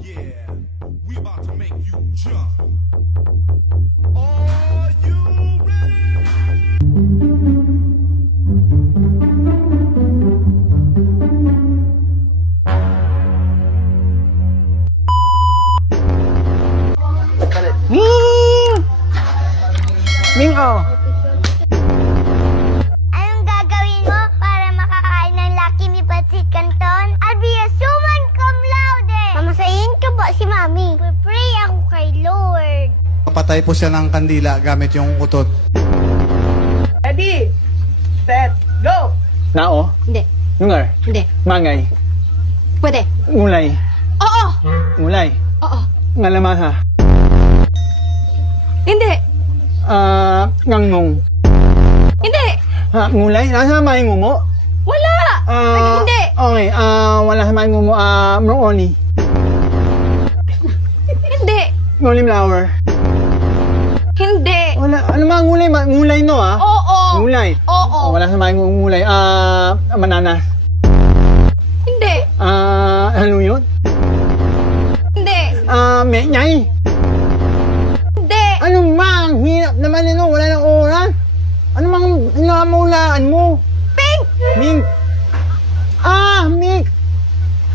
Yeah, we about to make you jump. Are you ready? Ming, oh. Anong gagawin mo para makakain ng Lucky Me Pancit Canton? I'll be a suman cum laude! Mamasayin ka ba si Mami? Pray ako kay Lord. Patay po siya ng kandila gamit yung utot. Ready, set, go! Nao, Hindi. lungar, Hindi. mangay, Pwede. ngulay, Oo. ngulay, Oo. ngalamasa, Hindi. ngangnong. Hindi. Ha, ngulay, nasa may ngumo? Wala. Hindi. Okay, wala sa may ngumo, broccoli, Hindi. nguli flower. Hindi. Wala, ano mga ngulay? Ngulay no, ah? Oo. Ngulay. Oo. Wala sa may ngulay, mananas. Hindi. Ano yun? Hindi. Menyay. Hindi. Anong mang hirap naman nino, wala nang oras. Ano mang inamulaan mo? Pink. Ming. Ming.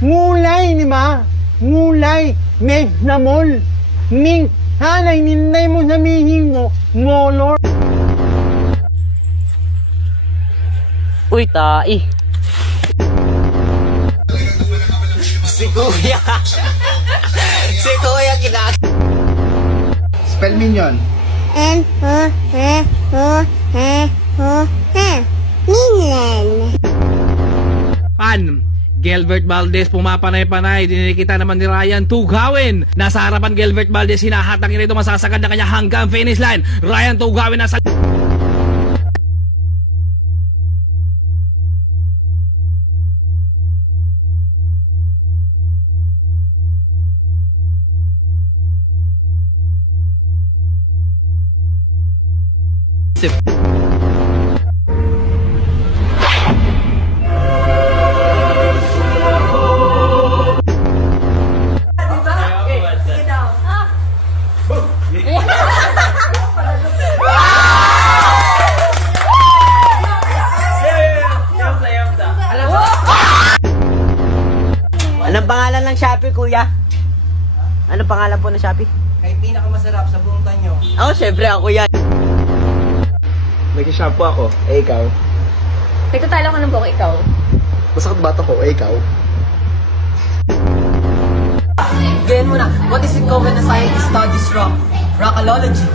Ngulay, di ba? Ngulay. Meg namol. Ming. Hanay, ninay mo sabihin mo. Ngolor. Uy, tai. Si Kuya. Si Kuya kinag... Spell minion. Minlan. Pan, Gilbert Valdez pumapanay-panay, dinikita naman ni Ryan Tugawin. Nasa harapan Gilbert Valdez, hinahatang niya ito, masasagad na kanya hanggang finish line. Ryan Tugawin nasa... Anong pangalan ng Shopee, Kuya? Anong pangalan po ng Shopee? Kay pinakamasarap sa buong tanyo. Ako, syempre ako yan. Nag-shampoo ako. Eh, ikaw. Nagtatalo ka ng buhok ikaw. Masakit bata ko. Eh, ikaw. Gayan mo na. What is it called when a scientist studies rock? Rockalology.